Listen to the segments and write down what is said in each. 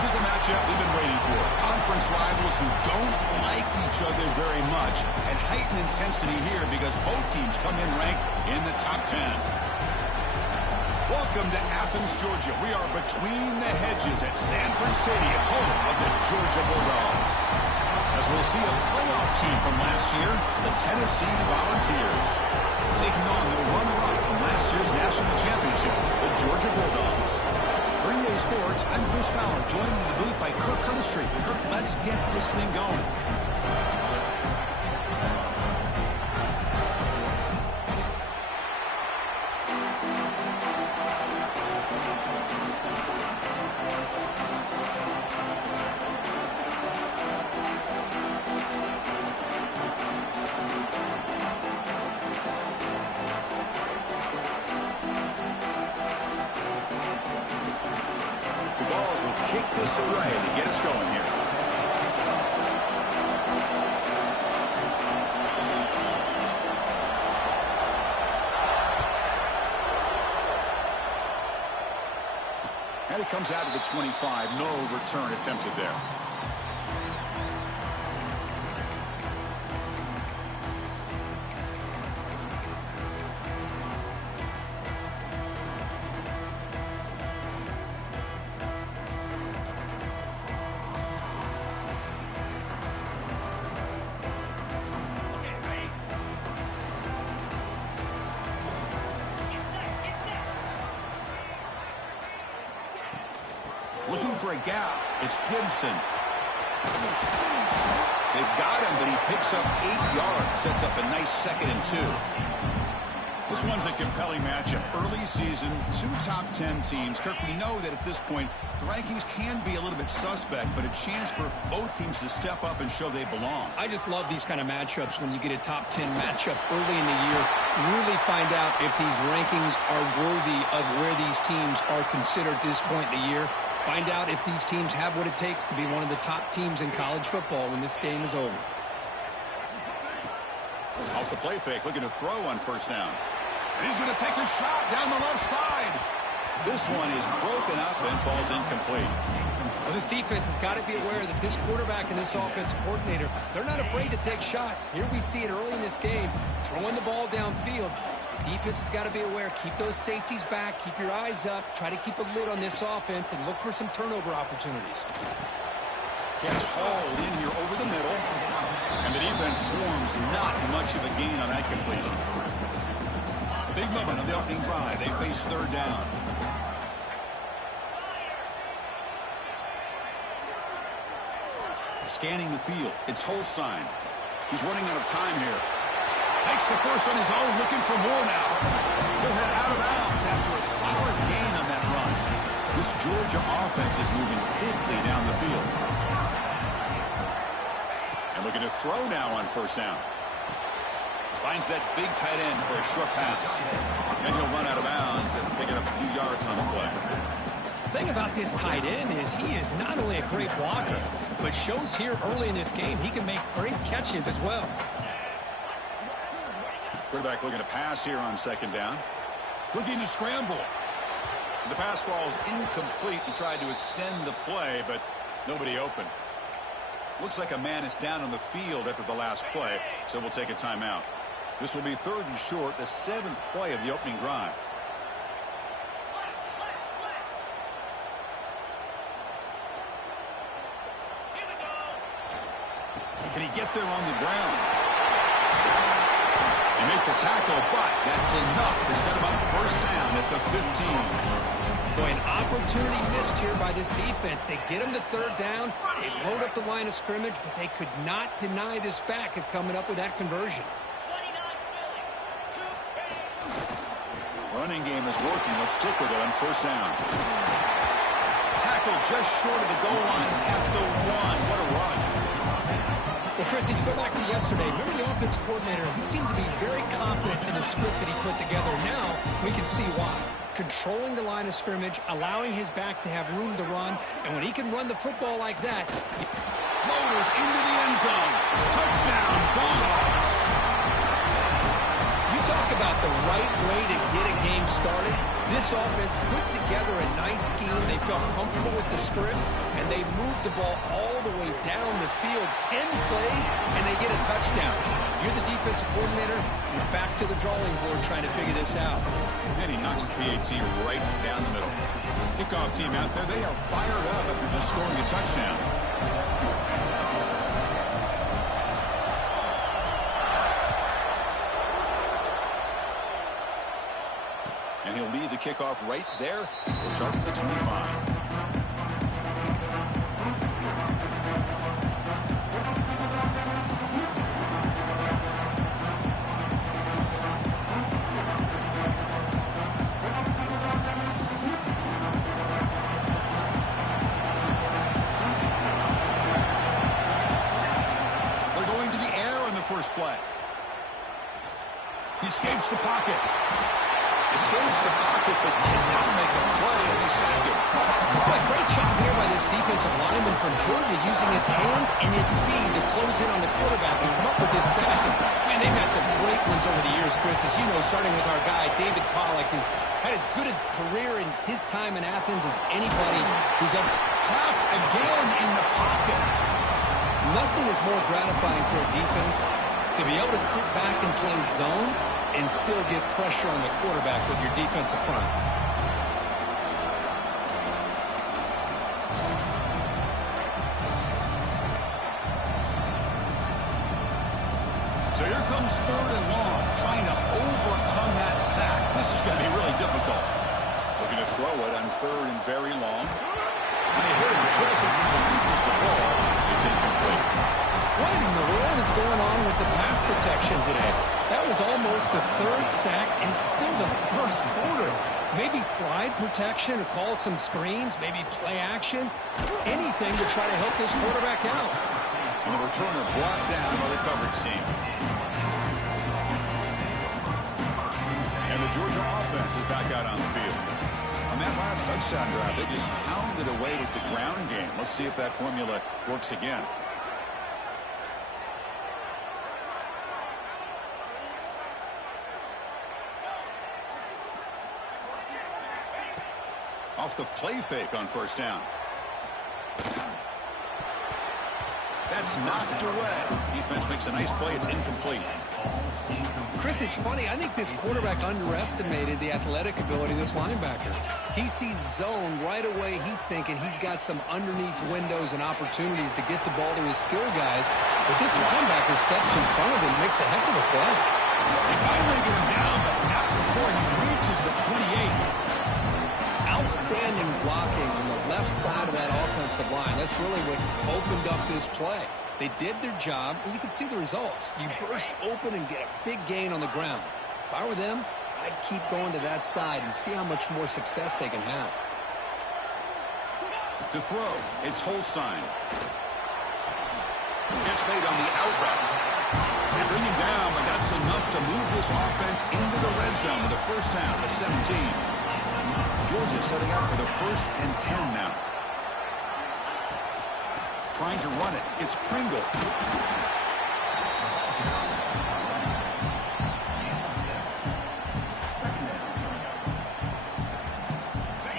This is a matchup we've been waiting for. Conference rivals who don't like each other very much, and heightened intensity here because both teams come in ranked in the top 10. Welcome to Athens, Georgia. We are between the hedges at Sanford Stadium, home of the Georgia Bulldogs. As we'll see a playoff team from last year, the Tennessee Volunteers, taking on the runner-up from last year's national championship, the Georgia Bulldogs. For EA Sports, I'm Chris Fowler, joined in the booth by Kirk Street. Kirk, let's get this thing going. Kick this away to get us going here. And it comes out to the 25. No return attempted there. Looking for a gap. It's Gibson. They've got him, but he picks up 8 yards. Sets up a nice 2nd and 2. This one's a compelling matchup. Early season, 2 top 10 teams. Kirk, we know that at this point, the rankings can be a little bit suspect, but a chance for both teams to step up and show they belong. I just love these kind of matchups when you get a top 10 matchup early in the year. Really find out if these rankings are worthy of where these teams are considered at this point in the year. Find out if these teams have what it takes to be one of the top teams in college football when this game is over. Off the play fake, looking to throw on 1st down. And he's going to take a shot down the left side. This one is broken up and falls incomplete. Well, this defense has got to be aware that this quarterback and this offensive coordinator, they're not afraid to take shots. Here we see it early in this game, throwing the ball downfield. The defense has got to be aware. Keep those safeties back. Keep your eyes up. Try to keep a lid on this offense and look for some turnover opportunities. Catch hauled in here over the middle. And the defense swarms. Not much of a gain on that completion. Big moment of the opening drive. They face 3rd down. Scanning the field. It's Holstein. He's running out of time here. Makes the first on his own, looking for more now. He'll head out of bounds after a solid gain on that run. This Georgia offense is moving quickly down the field. And looking to throw now on 1st down. Finds that big tight end for a short pass. And he'll run out of bounds and pick it up a few yards on the play. The thing about this tight end is he is not only a great blocker, but shows here early in this game he can make great catches as well. Quarterback looking to pass here on 2nd down. Looking to scramble. The pass ball is incomplete. He tried to extend the play, but nobody open. Looks like a man is down on the field after the last play, so we'll take a timeout. This will be 3rd and short, the 7th play of the opening drive. Can he get there on the ground? They make the tackle, but that's enough to set him up 1st down at the 15. Boy, an opportunity missed here by this defense. They get him to 3rd down. They load up the line of scrimmage, but they could not deny this back of coming up with that conversion. Running game is working. Let's stick with it on 1st down. Tackle just short of the goal line at the 1. What a run. Well, Chris, if you go back to yesterday, remember the offensive coordinator, he seemed to be very confident in the script that he put together. Now we can see why. Controlling the line of scrimmage, allowing his back to have room to run, and when he can run the football like that... Motors into the end zone. Touchdown, Bulldogs. You talk about the right way to get a game started. This offense put together a nice scheme. They felt comfortable with the script, and they moved the ball all the way down the field. 10 plays, and they get a touchdown. If you're the defensive coordinator, you're back to the drawing board trying to figure this out. And he knocks the PAT right down the middle. Kickoff team out there, they are fired up after just scoring a touchdown. And he'll lead the kickoff right there. He'll start at the 25. They're going to the air on the first play. He escapes the pocket. Escapes the pocket, but cannot make a play, and they sack him. Well, great job here by this defensive lineman from Georgia, using his hands and his speed to close in on the quarterback and come up with this sack. And, man, they've had some great ones over the years, Chris, as you know, starting with our guy, David Pollack, who had as good a career in his time in Athens as anybody who's ever. Trapped again in the pocket. Nothing is more gratifying for a defense to be able to sit back and play zone and still get pressure on the quarterback with your defensive front. So here comes 3rd and long, trying to overcome that sack. This is going to be really difficult. Looking to throw it on 3rd and very long. And he hit him just as he releases the ball. It's incomplete. What in the world is going on with the pass protection today? That was almost a 3rd sack and still the first quarter. Maybe slide protection or call some screens, maybe play action, anything to try to help this quarterback out. And the returner brought down by the coverage team. And the Georgia offense is back out on the field. On that last touchdown drive, they just pounded away with the ground game. Let's see if that formula works again. Off the play fake on first down. That's knocked away. Defense makes a nice play. It's incomplete. Chris, it's funny. I think this quarterback underestimated the athletic ability of this linebacker. He sees zone right away. He's thinking he's got some underneath windows and opportunities to get the ball to his skill guys. But this linebacker steps in front of him and makes a heck of a play. They finally get him down, but not before he reaches the 28. Outstanding blocking on the left side of that offensive line. That's really what opened up this play. They did their job, and you can see the results. You burst open and get a big gain on the ground. If I were them, I'd keep going to that side and see how much more success they can have. To throw, it's Holstein. Gets made on the out route. They bring him down, but that's enough to move this offense into the red zone with a first down to 17. Georgia setting up for the 1st and 10 now. Trying to run it. It's Pringle.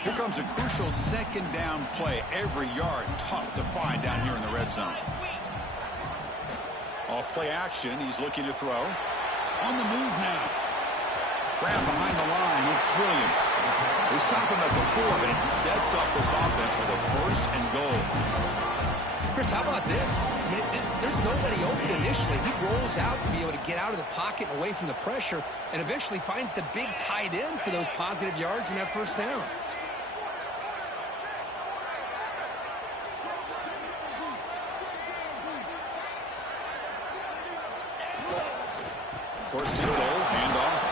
Here comes a crucial 2nd down play. Every yard tough to find down here in the red zone. Off play action. He's looking to throw. On the move now. Grab behind the line. It's Williams. They stop him at the 4, but it sets up this offense with a 1st and goal. Chris, how about this? I mean, there's nobody open initially. He rolls out to be able to get out of the pocket and away from the pressure and eventually finds the big tight end for those positive yards in that first down. First and goal, handoff.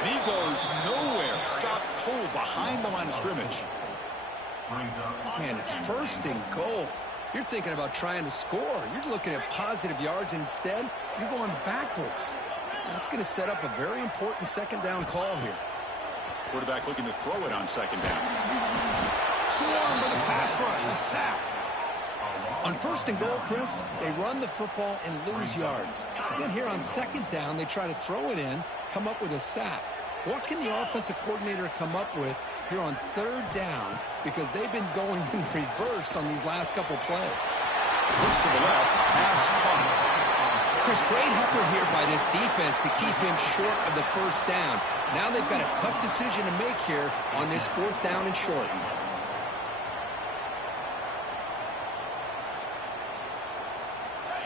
And he goes nowhere. Stop cold behind the line of scrimmage. Man, it's 1st and goal. You're thinking about trying to score. You're looking at positive yards, and instead, you're going backwards. That's going to set up a very important 2nd down call here. Quarterback looking to throw it on 2nd down. Swarmed by the pass rush. A sack. On 1st and goal, Chris, they run the football and lose yards. Then here on 2nd down, they try to throw it in, come up with a sack. What can the offensive coordinator come up with here on third down? Because they've been going in reverse on these last couple plays. Looks to the left, pass caught. Chris, great effort here by this defense to keep him short of the first down. Now they've got a tough decision to make here on this fourth down and short.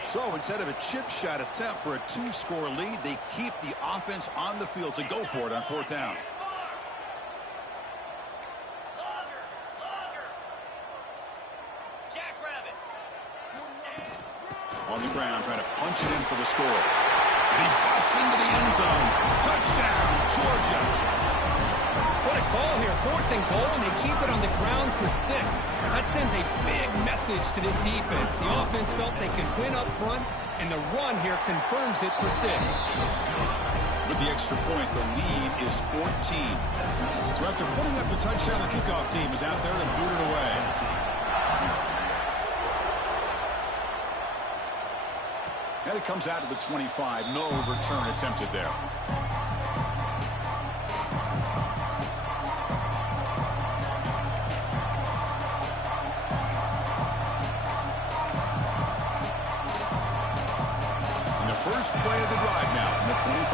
So instead of a chip shot attempt for a 2-score lead, they keep the offense on the field to go for it on fourth down. On the ground, trying to punch it in for the score. And he busts into the end zone. Touchdown, Georgia. What a call here. 4th and goal, and they keep it on the ground for 6. That sends a big message to this defense. The offense felt they could win up front, and the run here confirms it for 6. With the extra point, the lead is 14. So after putting up the touchdown, the kickoff team is out there to boot it away. And it comes out to the 25. No return attempted there. And the first play of the drive now from the 25.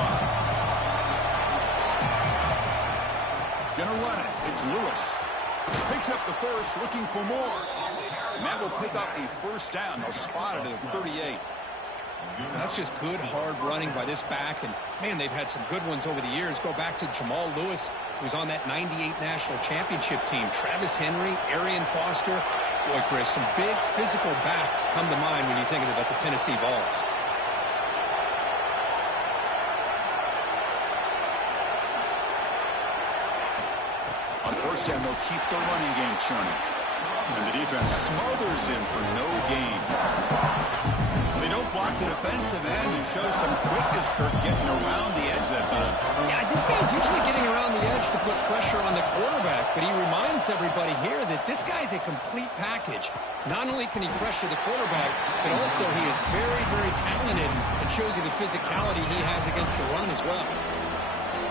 Gonna run it. It's Lewis. Picks up the first, looking for more. And that will pick up a first down. They'll spot it at 38. That's just good, hard running by this back. And, man, they've had some good ones over the years. Go back to Jamal Lewis, who's on that 98 National Championship team. Travis Henry, Arian Foster. Boy, Chris, some big physical backs come to mind when you're thinking about the Tennessee Vols. On first down, they'll keep the running game churning. And the defense smothers him for no gain. They don't block the defensive end and show some quickness, Kirk, getting around the edge that time. Yeah, this guy's usually getting around the edge to put pressure on the quarterback, but he reminds everybody here that this guy's a complete package. Not only can he pressure the quarterback, but also he is very, very talented and shows you the physicality he has against the run as well.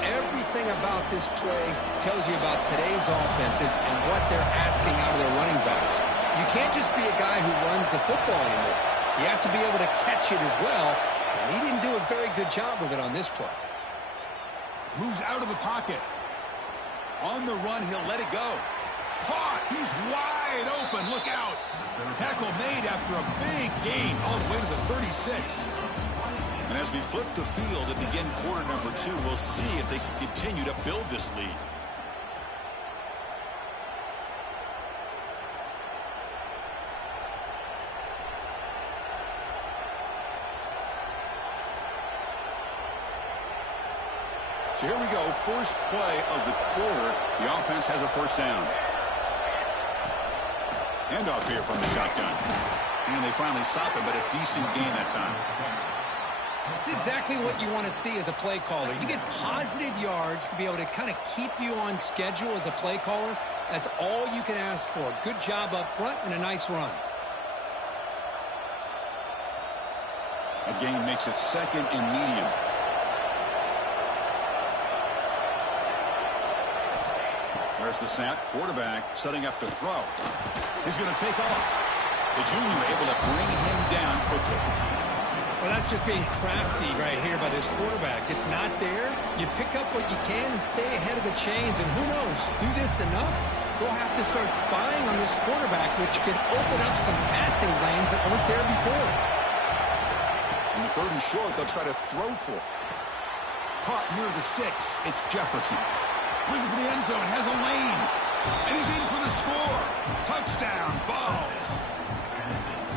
Everything about this play tells you about today's offenses and what they're asking out of their running backs. You can't just be a guy who runs the football anymore. You have to be able to catch it as well, and he didn't do a very good job of it on this play. Moves out of the pocket. On the run, he'll let it go. Caught. He's wide open. Look out. Tackle made after a big gain all the way to the 36. And as we flip the field and begin quarter number 2, we'll see if they can continue to build this lead. So here we go, first play of the quarter. The offense has a first down. Handoff here from the shotgun. And they finally stop it, but a decent gain that time. It's exactly what you want to see as a play caller. You get positive yards to be able to kind of keep you on schedule as a play caller. That's all you can ask for. Good job up front and a nice run. A gain makes it second and medium. There's the snap. Quarterback setting up to throw. He's going to take off. The junior able to bring him down quickly. Well, that's just being crafty right here by this quarterback. It's not there. You pick up what you can and stay ahead of the chains. And who knows, do this enough, they'll have to start spying on this quarterback, which could open up some passing lanes that weren't there before. In the third and short, they'll try to throw for it. Caught near the sticks. It's Jefferson. Looking for the end zone, has a lane. And he's in for the score. Touchdown, Vols.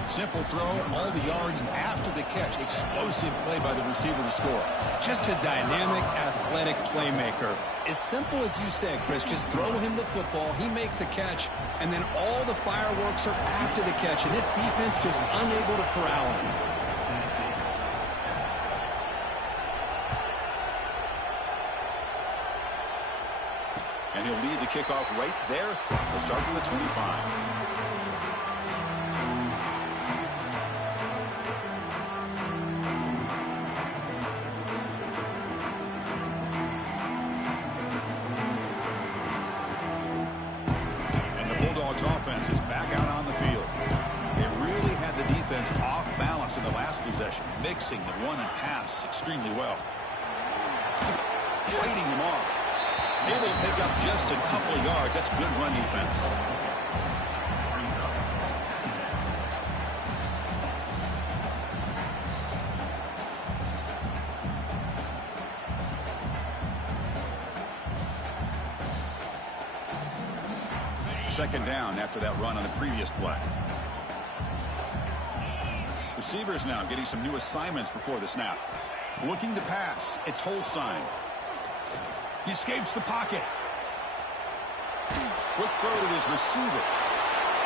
Simple throw, all the yards after the catch. Explosive play by the receiver to score. Just a dynamic, athletic playmaker. As simple as you said, Chris, just throw him the football, he makes a catch, and then all the fireworks are after the catch. And this defense just unable to corral him. And he'll lead the kickoff right there. He'll start from the 25. offense off balance in the last possession, mixing the run and pass extremely well. Fighting him off. Able to pick up just a couple of yards. That's good run defense. Second down after that run on the previous play. Receivers now getting some new assignments before the snap. Looking to pass. It's Holstein. He escapes the pocket. Quick throw to his receiver.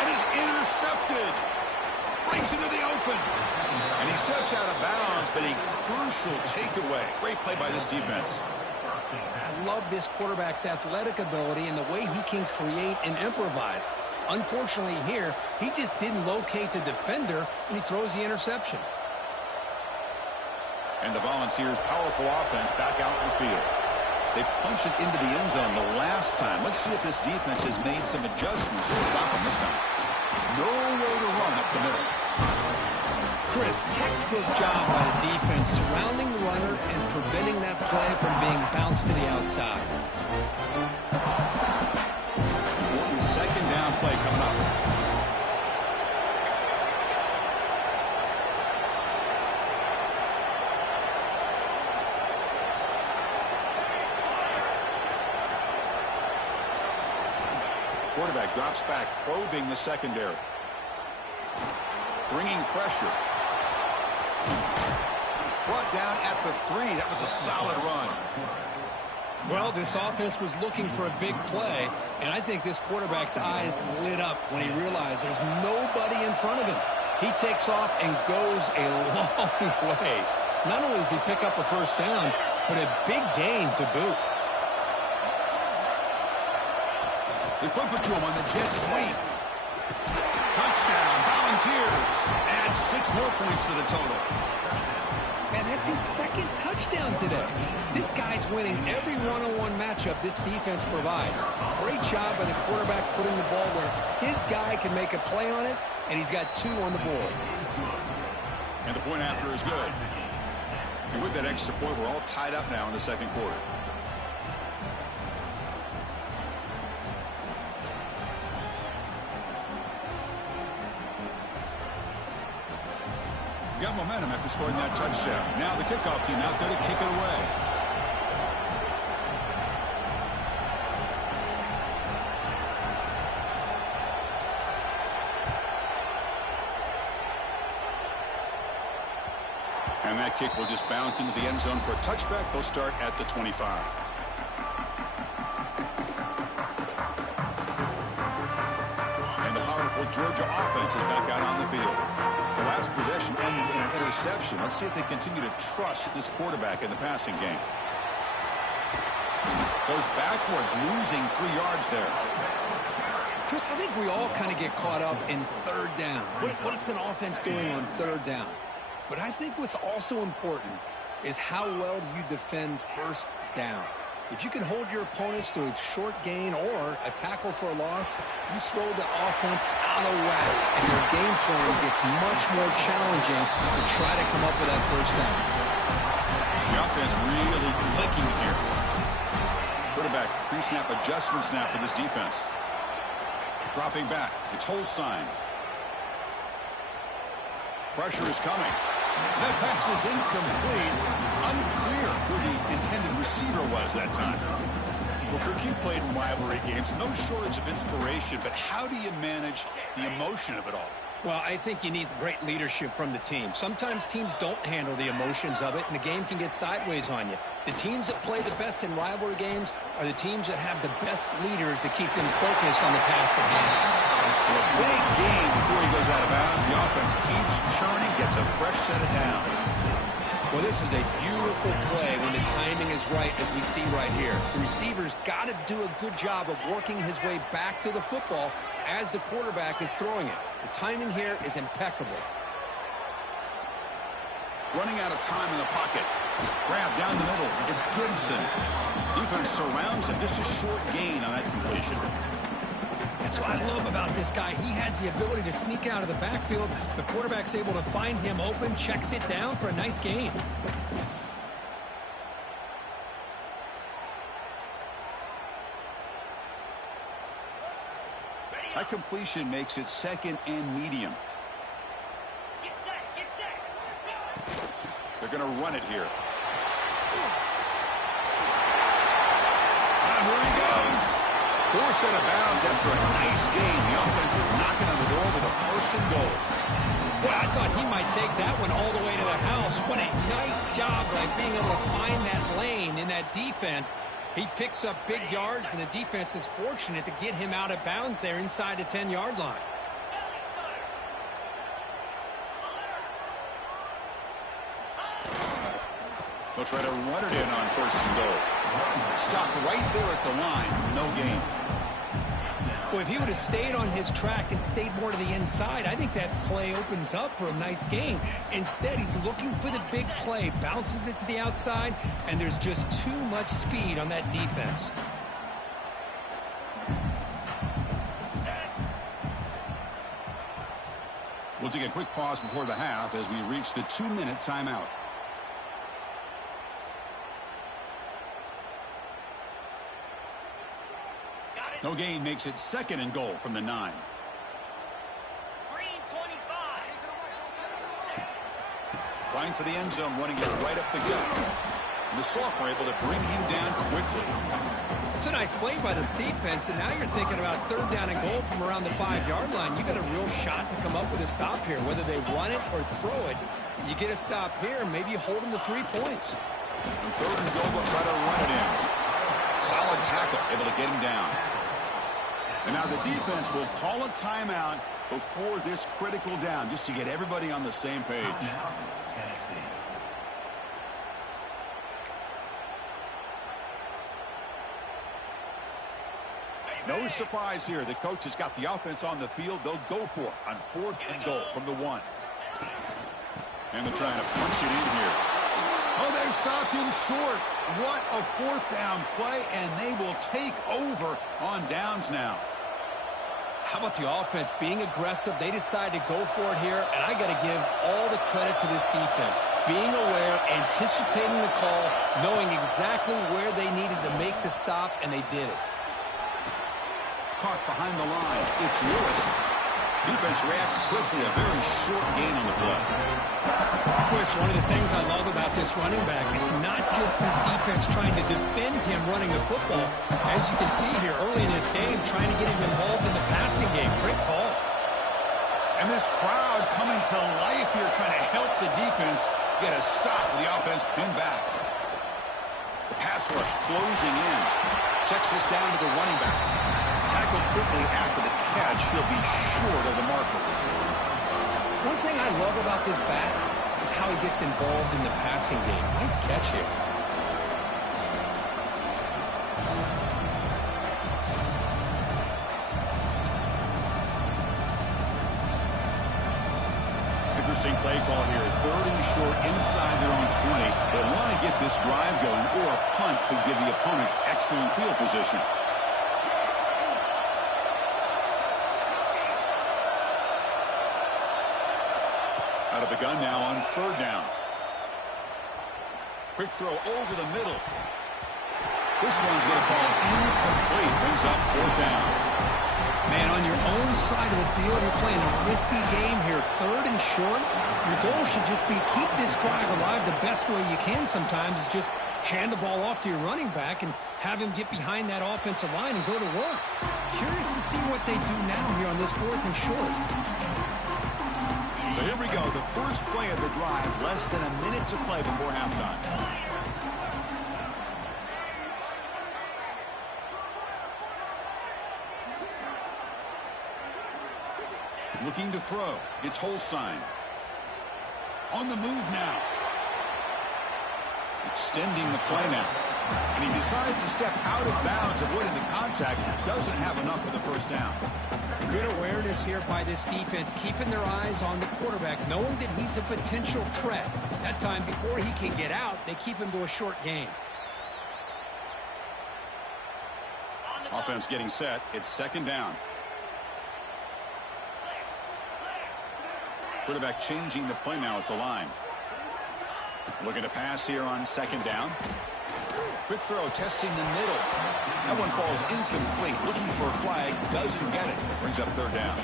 And is intercepted. Breaks into the open. And he steps out of bounds, but a crucial takeaway. Great play by this defense. I love this quarterback's athletic ability and the way he can create and improvise. Unfortunately here, he just didn't locate the defender, and he throws the interception. And the Volunteers' powerful offense back out in the field. They punched it into the end zone the last time. Let's see if this defense has made some adjustments to stop him this time. No way to run up the middle. Chris, textbook job by the defense surrounding the runner and preventing that play from being bounced to the outside. Important second down play coming up. Quarterback drops back, probing the secondary. Bringing pressure. Brought down at the 3. That was a solid run. Well, this offense was looking for a big play, and I think this quarterback's eyes lit up when he realized there's nobody in front of him. He takes off and goes a long way. Not only does he pick up a first down, but a big gain to boot. They flip it to him on the jet sweep. Touchdown, Volunteers. Add 6 more points to the total. Man, that's his second touchdown today. This guy's winning every one-on-one matchup this defense provides. Great job by the quarterback putting the ball where his guy can make a play on it, and he's got 2 on the board. And the point after is good. And with that extra point, we're all tied up now in the second quarter. Got momentum after scoring that touchdown. Now the kickoff team out there to kick it away. And that kick will just bounce into the end zone for a touchback. They'll start at the 25. And the powerful Georgia offense is back out on the field. The last possession ended in an interception. Let's see if they continue to trust this quarterback in the passing game. Goes backwards, losing 3 yards there. Chris, I think we all kind of get caught up in third down. What's an offense doing on third down? But I think what's also important is how well you defend first down. If you can hold your opponents to a short gain or a tackle for a loss, you throw the offense out of whack, and your game plan gets much more challenging to try to come up with that first down. The offense really clicking here. Quarterback pre-snap adjustments now for this defense. Dropping back. It's Holstein. Pressure is coming. That pass is incomplete. Unclear who the intended receiver was that time. Well, Kirk, you played in rivalry games. No shortage of inspiration, but how do you manage the emotion of it all? Well, I think you need great leadership from the team. Sometimes teams don't handle the emotions of it, and the game can get sideways on you. The teams that play the best in rivalry games are the teams that have the best leaders to keep them focused on the task at hand. A big game before he goes out of bounds. The offense keeps churning, gets a fresh set of downs. Well, this is a beautiful play when the timing is right, as we see right here. The receiver's got to do a good job of working his way back to the football as the quarterback is throwing it. The timing here is impeccable. Running out of time in the pocket. Grab down the middle. It's Gibson. Defense surrounds him. Just a short gain on that completion. That's what I love about this guy. He has the ability to sneak out of the backfield. The quarterback's able to find him open, checks it down for a nice gain. That completion makes it 2nd and medium. Get set. They're going to run it here. Here he goes. Forced out of bounds after a nice gain. The offense is knocking on the door with a 1st and goal. Boy, I thought he might take that one all the way to the house. What a nice job by being able to find that lane in that defense. He picks up big yards, and the defense is fortunate to get him out of bounds there inside the 10-yard line. They'll try to run it in on 1st and goal. Stop right there at the line. No gain. Well, if he would have stayed on his track and stayed more to the inside, I think that play opens up for a nice gain. Instead, he's looking for the big play, bounces it to the outside, and there's just too much speed on that defense. We'll take a quick pause before the half as we reach the 2-minute timeout. No gain makes it 2nd and goal from the 9. Green 25. Trying for the end zone, running it right up the gut. And the Sophomore able to bring him down quickly. It's a nice play by this defense, and now you're thinking about 3rd down and goal from around the 5-yard line. You got a real shot to come up with a stop here. Whether they run it or throw it, you get a stop here, maybe you hold them to 3 points. On 3rd and goal, they'll try to run it in. Solid tackle, able to get him down. And now the defense will call a timeout before this critical down, just to get everybody on the same page. No surprise here. The coach has got the offense on the field. They'll go for it on 4th and goal from the 1. And they're trying to punch it in here. Oh, they've stopped him short. What a 4th down play, and they will take over on downs now. How about the offense being aggressive? They decide to go for it here, and I got to give all the credit to this defense. Being aware, anticipating the call, knowing exactly where they needed to make the stop, and they did it. Caught behind the line. It's Lewis. Defense reacts quickly. A very short gain on the play. Chris, one of the things I love about this running back is not just this defense trying to defend him running the football. As you can see here early in this game, trying to get him involved in the passing game. Great call. And this crowd coming to life here, trying to help the defense get a stop with the offense pinned back. The pass rush closing in. Checks this down to the running back. Tackled quickly after the catch. He'll be short of the marker. One thing I love about this back is how he gets involved in the passing game. Nice catch here. Interesting play call here. 3rd and short inside their own 20. They want to get this drive going, or a punt could give the opponents excellent field position. Out of the gun now on 3rd down. Quick throw over the middle. This one's going to fall incomplete. Brings up 4th down. Man, on your own side of the field, you're playing a risky game here. 3rd and short. Your goal should just be keep this drive alive the best way you can sometimes is just hand the ball off to your running back and have him get behind that offensive line and go to work. Curious to see what they do now here on this 4th and short. So here we go, the first play of the drive, less than a minute to play before halftime. Looking to throw, it's Holstein. On the move now. Extending the play now. And he decides to step out of bounds, avoiding the contact. Doesn't have enough for the 1st down. Good awareness here by this defense, keeping their eyes on the quarterback, knowing that he's a potential threat. That time, before he can get out, they keep him to a short gain. Offense getting set. It's 2nd down. Quarterback changing the play now at the line. Looking to pass here on second down. Quick throw, testing the middle. That one falls incomplete. Looking for a flag, doesn't get it. Brings up third down.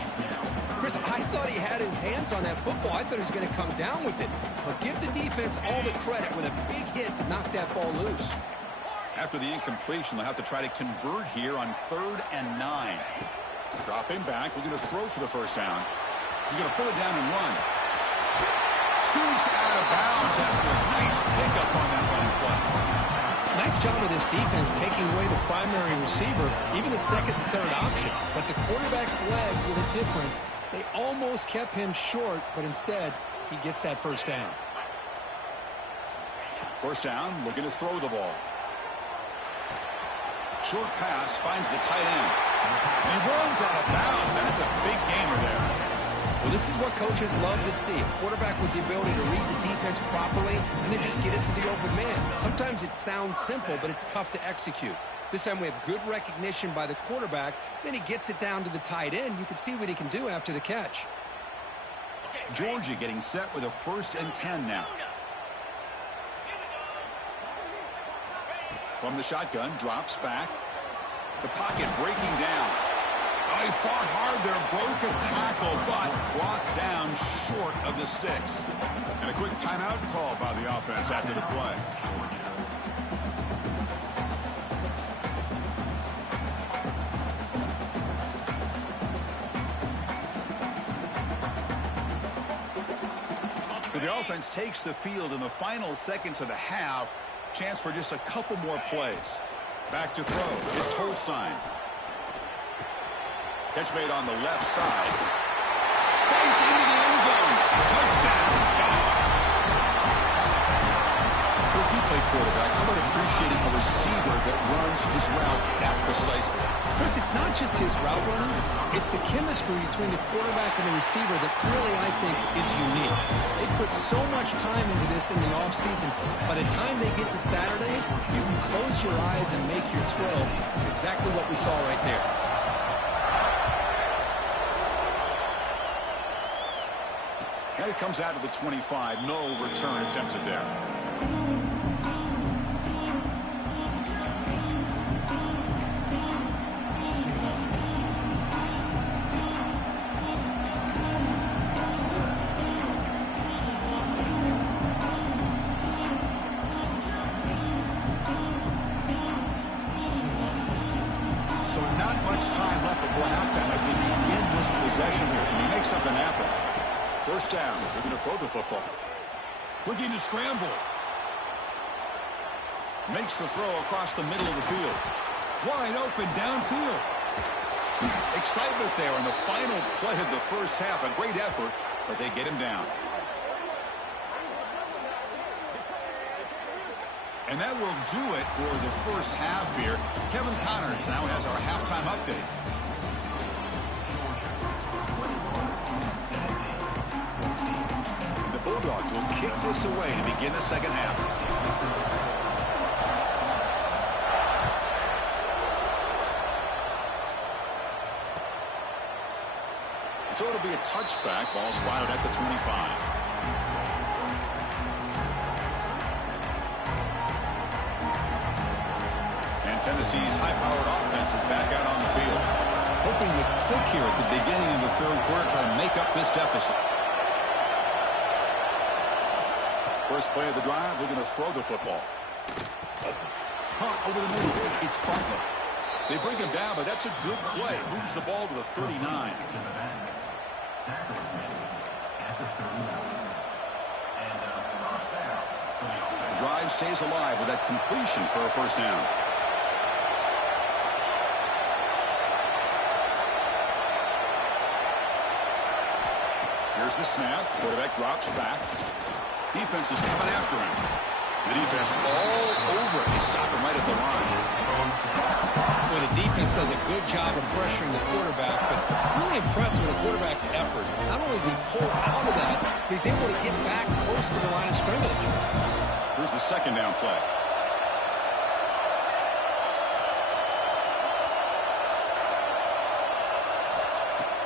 Chris, I thought he had his hands on that football. I thought he was going to come down with it. But give the defense all the credit with a big hit to knock that ball loose. After the incompletion, they'll have to try to convert here on 3rd and 9. Dropping back, looking to throw for the first down. He's going to pull it down and run. Scoots out of bounds after a nice pickup on that running play. Nice job of this defense taking away the primary receiver, even the second and third option. But the quarterback's legs are the difference. They almost kept him short, but instead, he gets that first down. First down, looking to throw the ball. Short pass, finds the tight end. And he runs out of bounds. That's a big gainer there. Well, this is what coaches love to see. A quarterback with the ability to read the defense properly and then just get it to the open man. Sometimes it sounds simple, but it's tough to execute. This time we have good recognition by the quarterback. Then he gets it down to the tight end. You can see what he can do after the catch. Georgia getting set with a 1st and 10 now. From the shotgun, drops back. The pocket breaking down. Oh, he fought hard there, broke a tackle, but brought down short of the sticks. And a quick timeout call by the offense after the play. So the offense takes the field in the final seconds of the half. Chance for just a couple more plays. Back to throw. It's Holstein. Catch made on the left side. Fights into the end zone. Touchdown. So if you play quarterback, how about appreciating a receiver that runs his routes that precisely? Chris, it's not just his route running. It's the chemistry between the quarterback and the receiver that really, I think, is unique. They put so much time into this in the offseason. By the time they get to Saturdays, you can close your eyes and make your throw. It's exactly what we saw right there. And it comes out to the 25. No return attempted there. So not much time left before halftime as we begin this possession here. Can he make something happen? First down, they're going to throw the football. Looking to scramble. Makes the throw across the middle of the field. Wide open downfield. Excitement there in the final play of the first half. A great effort, but they get him down. And that will do it for the first half here. Kevin Connors now has our halftime update. Bulldogs will kick this away to begin the second half. So it'll be a touchback. Ball spotted at the 25. And Tennessee's high-powered offense is back out on the field. Hoping to click here at the beginning of the third quarter, try to make up this deficit. First play of the drive, they're going to throw the football. Caught over the middle. It's Butler. They bring him down, but that's a good play. Moves the ball to the 39. The drive stays alive with that completion for a first down. Here's the snap. Quarterback drops back. Defense is coming after him. The defense all over. They stop him right at the line. Well, the defense does a good job of pressuring the quarterback, but really impressed with the quarterback's effort. Not only is he pulled out of that, but he's able to get back close to the line of scrimmage. Here's the second down play.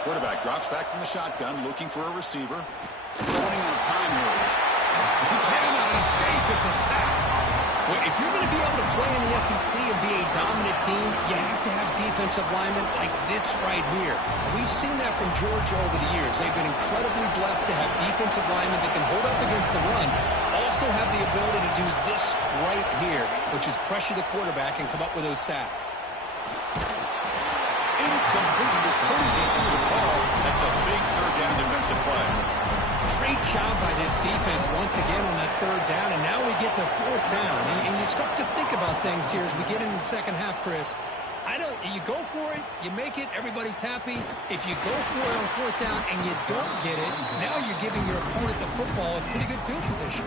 Quarterback drops back from the shotgun, looking for a receiver. Running out of time here. He cannot escape. It's a sack. Well, if you're going to be able to play in the SEC and be a dominant team, you have to have defensive linemen like this right here. We've seen that from Georgia over the years. They've been incredibly blessed to have defensive linemen that can hold up against the run, also have the ability to do this right here, which is pressure the quarterback and come up with those sacks. Incomplete. As hurt as he threw the ball. That's a big third down defensive play. Great job by this defense once again on that third down, and now we get to fourth down. And you start to think about things here as we get into the second half, Chris. You go for it, you make it, everybody's happy. If you go for it on fourth down and you don't get it, now you're giving your opponent the football in pretty good field position.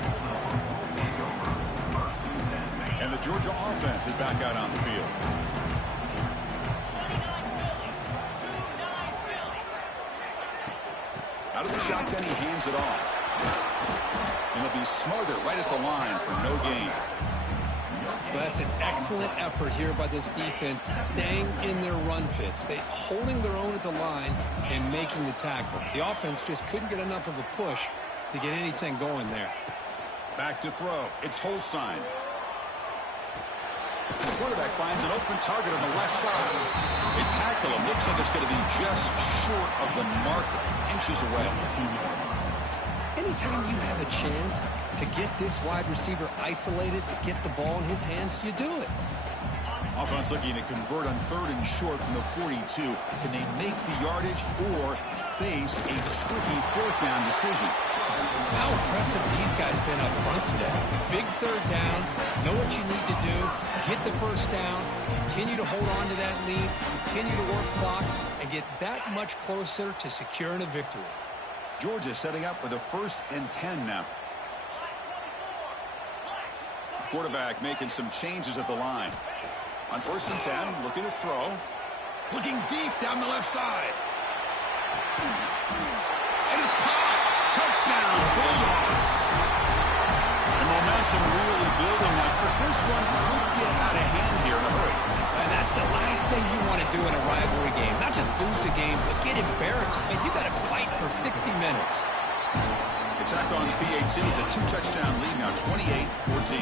And the Georgia offense is back out on the field. Out of the shotgun, he hands it off. And they'll be smarter right at the line for no gain. Well, that's an excellent effort here by this defense, staying in their run fits. They holding their own at the line and making the tackle. The offense just couldn't get enough of a push to get anything going there. Back to throw. It's Holstein. The quarterback finds an open target on the left side. They tackle him. Looks like it's going to be just short of the marker, inches away. Anytime you have a chance to get this wide receiver isolated, to get the ball in his hands, you do it. Offense looking to convert on third and short from the 42. Can they make the yardage or face a tricky fourth down decision? How impressive these guys been up front today. Big third down, know what you need to do, get the first down, continue to hold on to that lead, continue to work clock, and get that much closer to securing a victory. Georgia setting up with a 1st and 10 now. Quarterback making some changes at the line. On 1st and 10, looking to throw. Looking deep down the left side. And it's caught. Touchdown, Bulldogs. And momentum really building up for this one. Could get out of hand here in a hurry. And that's the last thing you want to do in a rivalry game. Not just lose the game, but get embarrassed. And you got to fight for 60 minutes. Attack on the PAT. It's a 2-touchdown lead now, 28-14.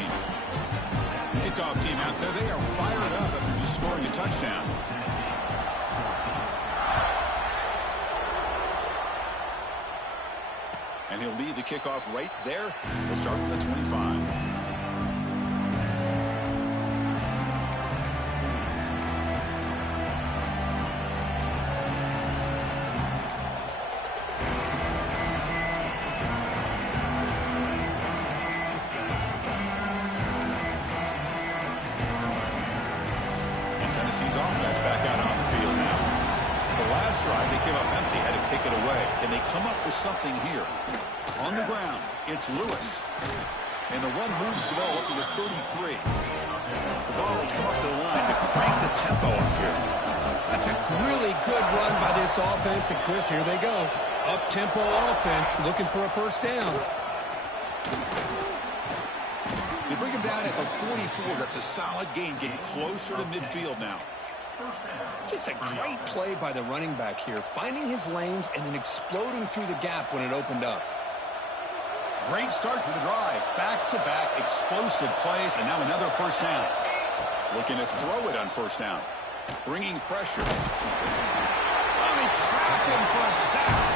Kickoff team out there. They are fired up after just scoring a touchdown. And he'll lead the kickoff right there. We'll start from the 25. Tennessee's offense back out on the field now. The last drive, they came up empty, had to kick it away. Can they come up with something here? On the ground, it's Lewis. And the run moves the ball up to the 33. The ball's come up to the line to crank the tempo up here. That's a really good run by this offense. And, Chris, here they go. Up-tempo offense looking for a first down. They bring him down at the 44. That's a solid gain, getting closer to midfield now. Just a great play by the running back here, finding his lanes and then exploding through the gap when it opened up. Great start for the drive. Back-to-back explosive plays, and now another first down. Looking to throw it on first down. Bringing pressure. Oh, they trapped him for a sack.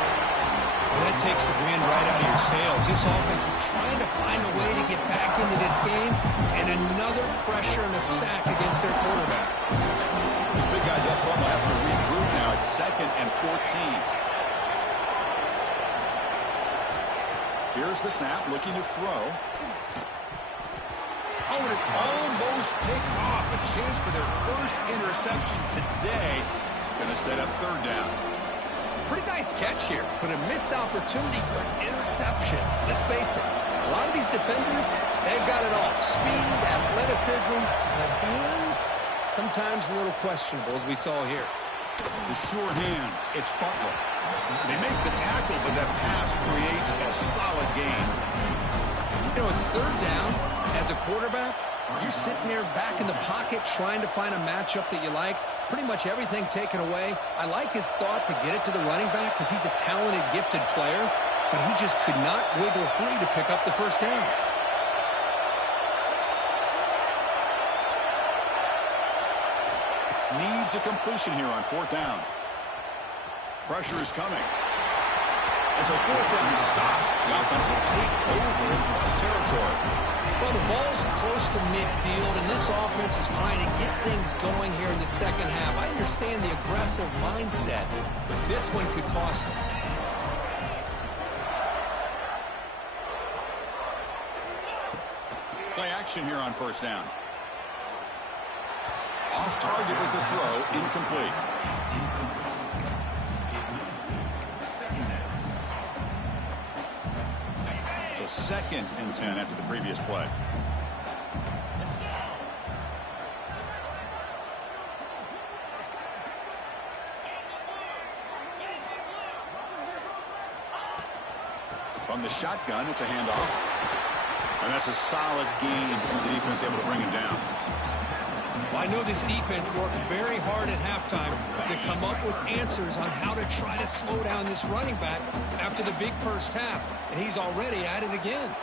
Well, that takes the wind right out of your sails. This offense is trying to find a way to get back into this game, and another pressure and a sack against their quarterback. These big guys up front will have to regroup now. It's 2nd and 14. Here's the snap, looking to throw. Oh, and it's almost picked off. A chance for their first interception today. Going to set up third down. Pretty nice catch here, but a missed opportunity for an interception. Let's face it, a lot of these defenders, they've got it all. Speed, athleticism, but hands, sometimes a little questionable, as we saw here. The sure hands, it's Butler. They make the tackle, but that pass creates a solid gain. You know, it's third down. As a quarterback, you're sitting there back in the pocket trying to find a matchup that you like. Pretty much everything taken away. I like his thought to get it to the running back because he's a talented, gifted player. but he just could not wiggle free to pick up the first down. Needs a completion here on 4th down. Pressure is coming. It's a 4th down stop. The offense will take over in plus territory. Well, the ball's close to midfield, and this offense is trying to get things going here in the second half. I understand the aggressive mindset, but this one could cost them. Play action here on 1st down. Off target with the throw, incomplete. So 2nd and 10 after the previous play. From the shotgun, it's a handoff. And that's a solid gain for the defense, able to bring him down. Well, I know this defense worked very hard at halftime to come up with answers on how to try to slow down this running back after the big first half, and he's already at it again.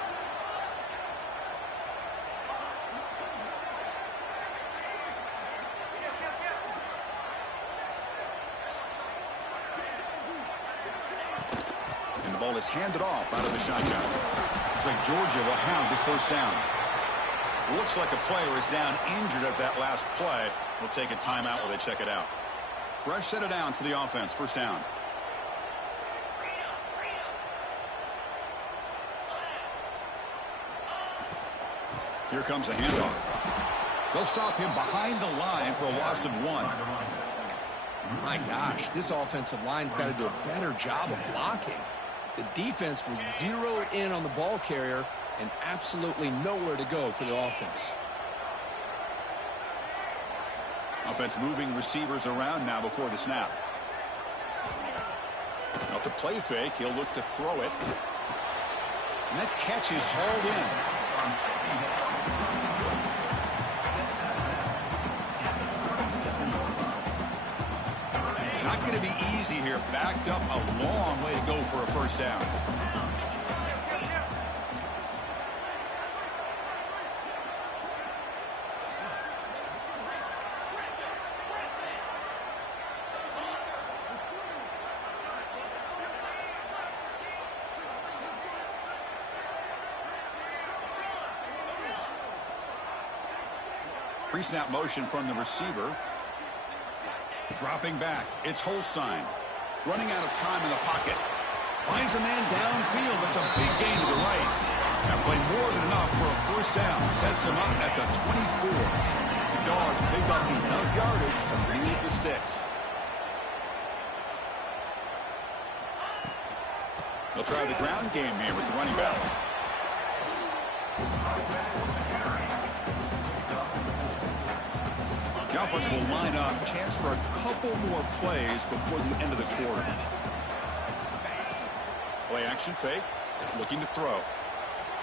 And the ball is handed off out of the shotgun. Looks like Georgia will have the first down. Looks like a player is down injured at that last play. We'll take a timeout while they check it out. Fresh set of downs for the offense. First down. Here comes a handoff. They'll stop him behind the line for a loss of 1. My gosh, this offensive line's got to do a better job of blocking. The defense was zeroed in on the ball carrier and absolutely nowhere to go for the offense. Offense moving receivers around now before the snap. Off the play fake, he'll look to throw it. And that catch is hauled in. Not going to be easy here. Backed up a long way to go for a first down. Pre-snap motion from the receiver. Dropping back. It's Holstein. Running out of time in the pocket. Finds a man downfield. That's a big gain to the right. That played more than enough for a first down. Sets him up at the 24. The Dogs pick up enough yardage to move the sticks. They'll try the ground game here with the running back. The offense will line up. Chance for a couple more plays before the end of the quarter. Play action fake. Looking to throw.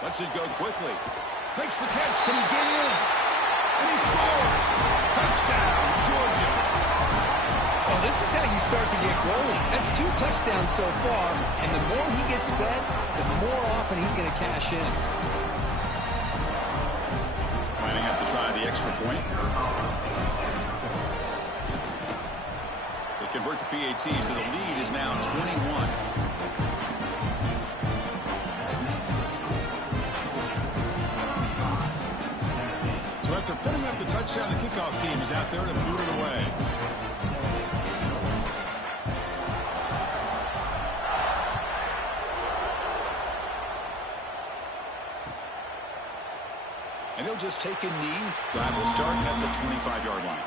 Lets it go quickly. Makes the catch. Can he get in? And he scores. Touchdown, Georgia. Well, this is how you start to get rolling. That's 2 touchdowns so far, and the more he gets fed, the more often he's going to cash in. Lining up to try the extra point. They convert the PAT, so the lead is now 21. So after putting up the touchdown, the kickoff team is out there to boot it away. And he'll just take a knee. Drive will start at the 25-yard line.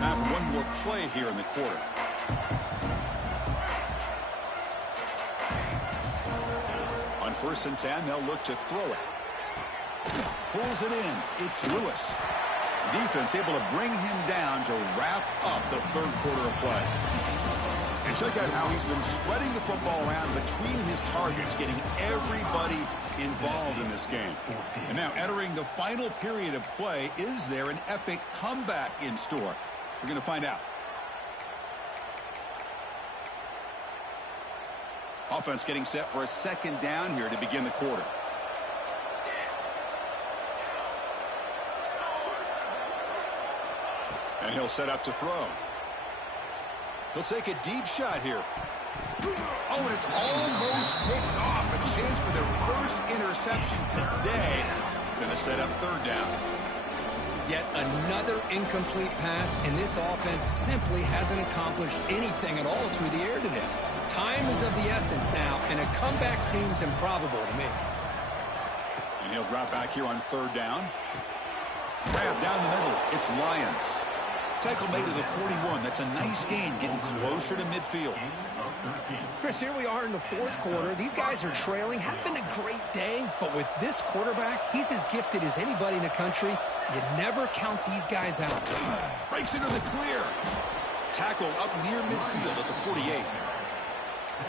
Time for one more play here in the quarter. On 1st and 10, they'll look to throw it. Pulls it in. It's Lewis. Defense able to bring him down to wrap up the 3rd quarter of play. And check out how he's been spreading the football around between his targets, getting everybody involved in this game. And now entering the final period of play, is there an epic comeback in store? We're going to find out. Offense getting set for a second down here to begin the quarter. And he'll set up to throw. He'll take a deep shot here. Oh, and it's almost picked off. A chance for their first interception today. Going to set up third down. Yet another incomplete pass, and this offense simply hasn't accomplished anything at all through the air today. Time is of the essence now, and a comeback seems improbable to me. And he'll drop back here on third down. Grab down the middle. It's Lions. Tackle made to the 41. That's a nice gain, getting closer to midfield. Chris, here we are in the fourth quarter. These guys are trailing. Had been a great day, but with this quarterback, he's as gifted as anybody in the country. You never count these guys out. Breaks into the clear. Tackle up near midfield at the 48.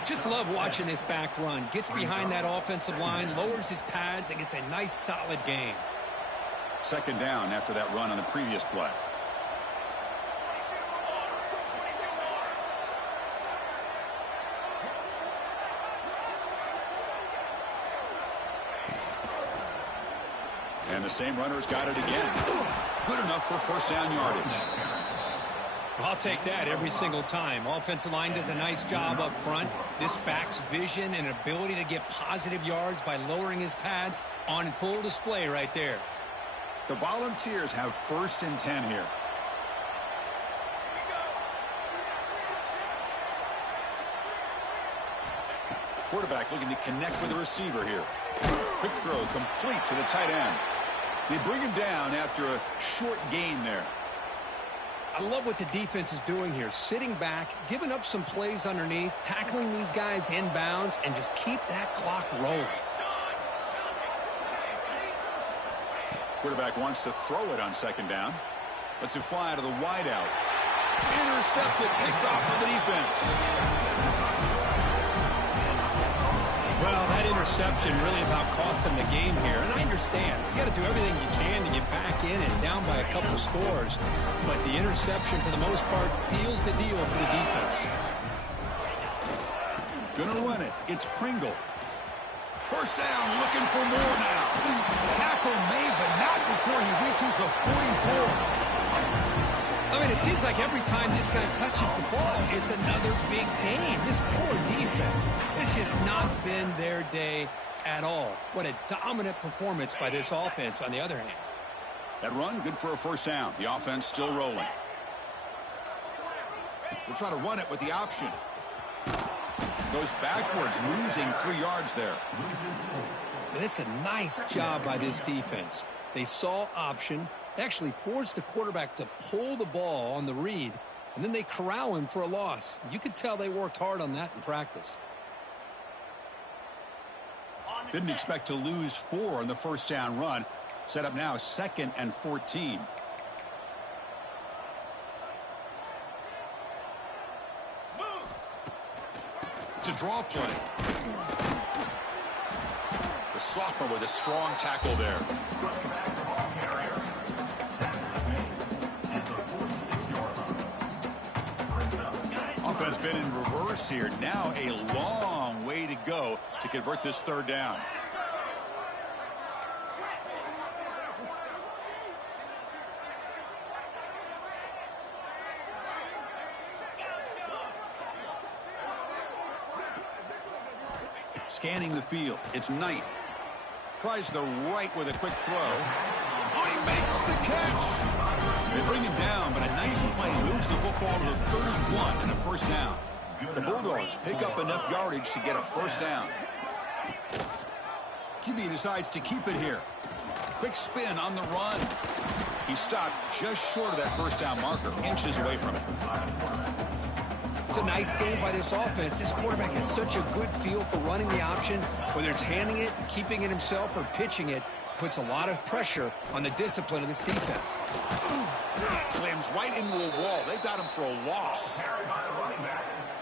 Just love watching this back run. Gets behind that offensive line, lowers his pads, and gets a nice, solid gain. Second down after that run on the previous play. And the same runner's got it again. Good enough for first down yardage. I'll take that every single time. Offensive line does a nice job up front. This back's vision and ability to get positive yards by lowering his pads on full display right there. The Volunteers have first and 10 here. Quarterback looking to connect with the receiver here. Quick throw complete to the tight end. They bring him down after a short gain there. I love what the defense is doing here. Sitting back, giving up some plays underneath, tackling these guys inbounds, and just keep that clock rolling. Quarterback wants to throw it on second down. Lets it fly out of the wideout. Intercepted, picked off by the defense. Well, that interception really about cost them the game here. And I understand. You got to do everything you can to get back in and down by a couple of scores. But the interception, for the most part, seals the deal for the defense. Gonna run it. It's Pringle. First down, looking for more now. Tackle made, but not before he reaches the 44. I mean, it seems like every time this guy touches the ball, it's another big game. This poor defense, it's just not been their day at all. What a dominant performance by this offense on the other hand. That run, good for a first down. The offense still rolling. We'll try to run it with the option. Goes backwards, losing 3 yards there. And it's a nice job by this defense. They saw option, actually forced the quarterback to pull the ball on the read, and then they corral him for a loss. You could tell they worked hard on that in practice. Didn't expect to lose 4 on the first down run. Set up now 2nd and 14. To draw play. The sophomore with a strong tackle there. Offense been in reverse here. Now a long way to go to convert this third down. Scanning the field. It's Knight. Tries the right with a quick throw. Oh, he makes the catch. They bring him down, but a nice play moves the football to the 31 and a first down. The Bulldogs pick up enough yardage to get a first down. QB decides to keep it here. Quick spin on the run. He stopped just short of that first down marker, inches away from it. It's a nice game by this offense. This quarterback has such a good feel for running the option. Whether it's handing it, keeping it himself, or pitching it, puts a lot of pressure on the discipline of this defense. Slams right into a wall. They've got him for a loss.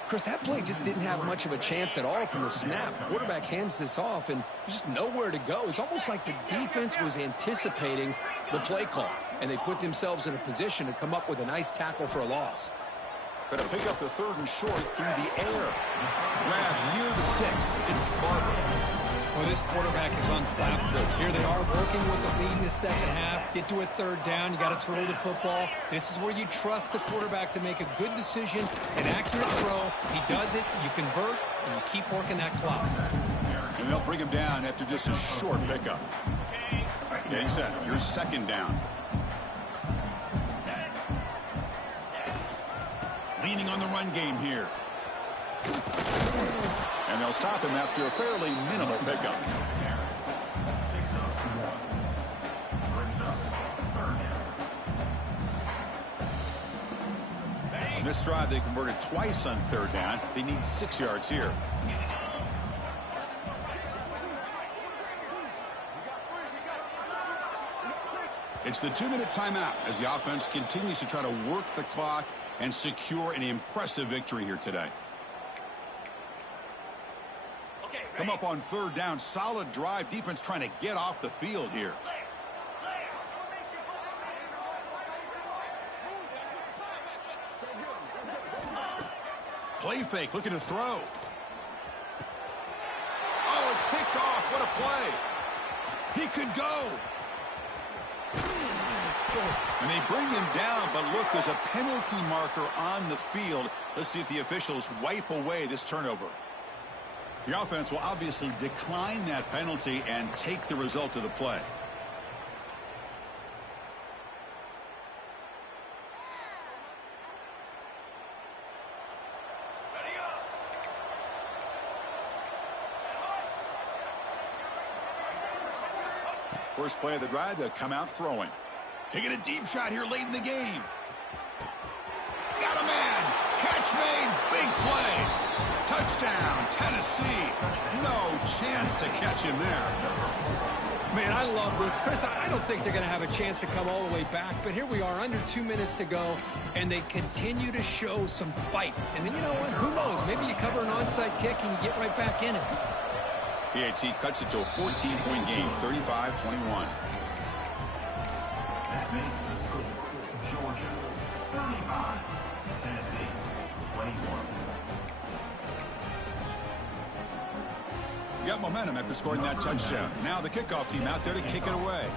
Chris, that play just didn't have much of a chance at all from the snap. Quarterback hands this off, and there's just nowhere to go. It's almost like the defense was anticipating the play call, and they put themselves in a position to come up with a nice tackle for a loss. Going to pick up the 3rd and short through the air. Grab near the sticks. It's Barber. Well, this quarterback is unflappable. Here they are working with a lead in the second half. Get to a 3rd down. You got to throw the football. This is where you trust the quarterback to make a good decision, an accurate throw. He does it, you convert, and you keep working that clock. And they'll bring him down after just a short pickup. Getting set. Your 2nd down. Leaning on the run game here. And they'll stop him after a fairly minimal pickup. On this drive, they converted twice on 3rd down. They need 6 yards here. It's the 2-minute timeout as the offense continues to try to work the clock and secure an impressive victory here today. Come up on 3rd down. Solid drive. Defense trying to get off the field here. Play fake. Looking to throw. Oh, it's picked off. What a play. He could go. And they bring him down, but look, there's a penalty marker on the field. Let's see if the officials wipe away this turnover. The offense will obviously decline that penalty and take the result of the play. First play of the drive, they'll come out throwing. Taking a deep shot here late in the game. Got a man. Catch made. Big play. Touchdown, Tennessee. No chance to catch him there. Man, I love this. Chris, I don't think they're going to have a chance to come all the way back, but here we are, under 2 minutes to go, and they continue to show some fight. And then, you know what? Who knows? Maybe you cover an onside kick and you get right back in it. PAT cuts it to a 14-point game, 35-21. That makes the score Georgia 35, Tennessee 21. You got momentum after scoring that touchdown. Now the kickoff team out there to kick it away.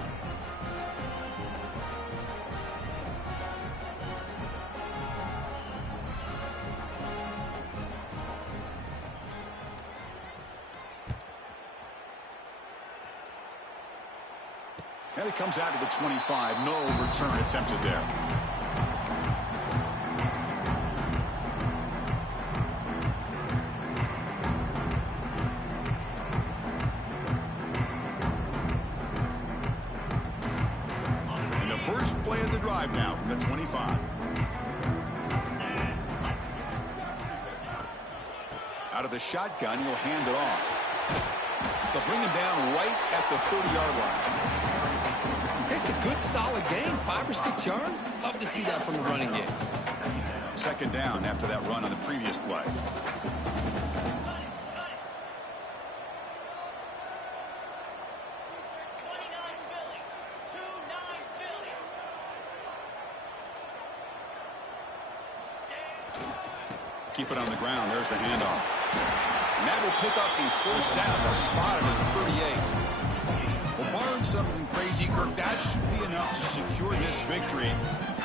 And it comes out to the 25. No return attempted there. And the first play of the drive now from the 25. Out of the shotgun, he'll hand it off. They'll bring him down right at the 30-yard line. It's a good, solid game. 5 or 6 yards. Love to see that from the running game. Second down after that run on the previous play. Keep it on the ground. There's the handoff. And that will pick up the first down. They'll spot it at the 38. Well, barring something crazy, Kirk, that should be enough to secure this victory.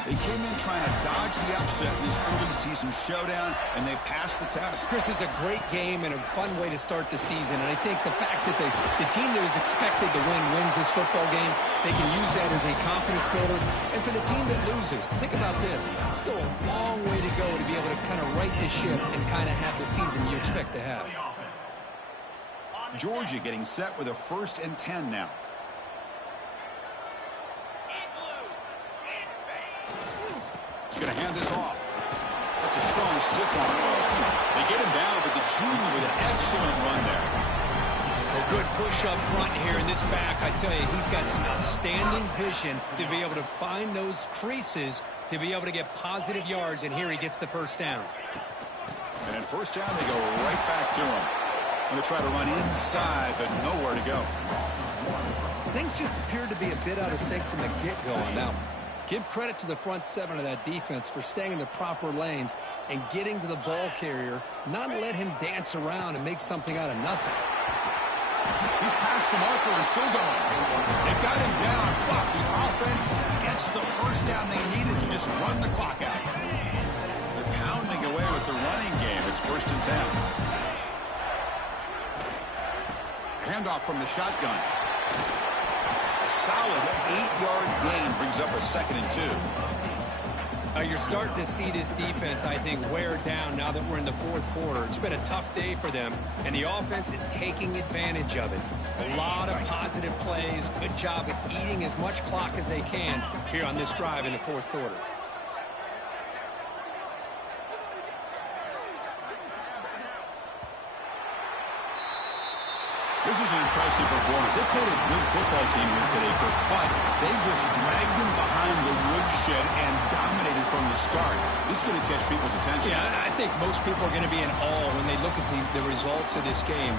They came in trying to dodge the upset in this early season showdown, and they passed the test. Chris, is a great game and a fun way to start the season. And I think the fact that the team that was expected to win wins this football game, they can use that as a confidence builder. And for the team that loses, think about this. Still a long way to go to be able to kind of right the ship and kind of have the season you expect to have. Georgia getting set with a 1st and 10 now. He's going to hand this off. That's a strong stiff arm. They get him down, but the junior with an excellent run there. A good push up front here in this back. I tell you, he's got some outstanding vision to be able to find those creases, to be able to get positive yards, and here he gets the first down. And at first down, they go right back to him. Going to try to run inside, but nowhere to go. Things just appeared to be a bit out of sync from the get-go on that one. Give credit to the front seven of that defense for staying in the proper lanes and getting to the ball carrier, not let him dance around and make something out of nothing. He's past the marker and still going. They got him down, but the offense gets the first down they needed to just run the clock out. They're pounding away with the running game. It's 1st and 10. Handoff from the shotgun. A solid 8-yard gain brings up a 2nd and 2. You're starting to see this defense, I think, wear down now that we're in the 4th quarter. It's been a tough day for them, and the offense is taking advantage of it. A lot of positive plays. Good job at eating as much clock as they can here on this drive in the 4th quarter. This is an impressive performance. They played a good football team here today, Kirk, but they just dragged them behind the woodshed and dominated from the start. This is going to catch people's attention. Yeah, I think most people are going to be in awe when they look at the results of this game.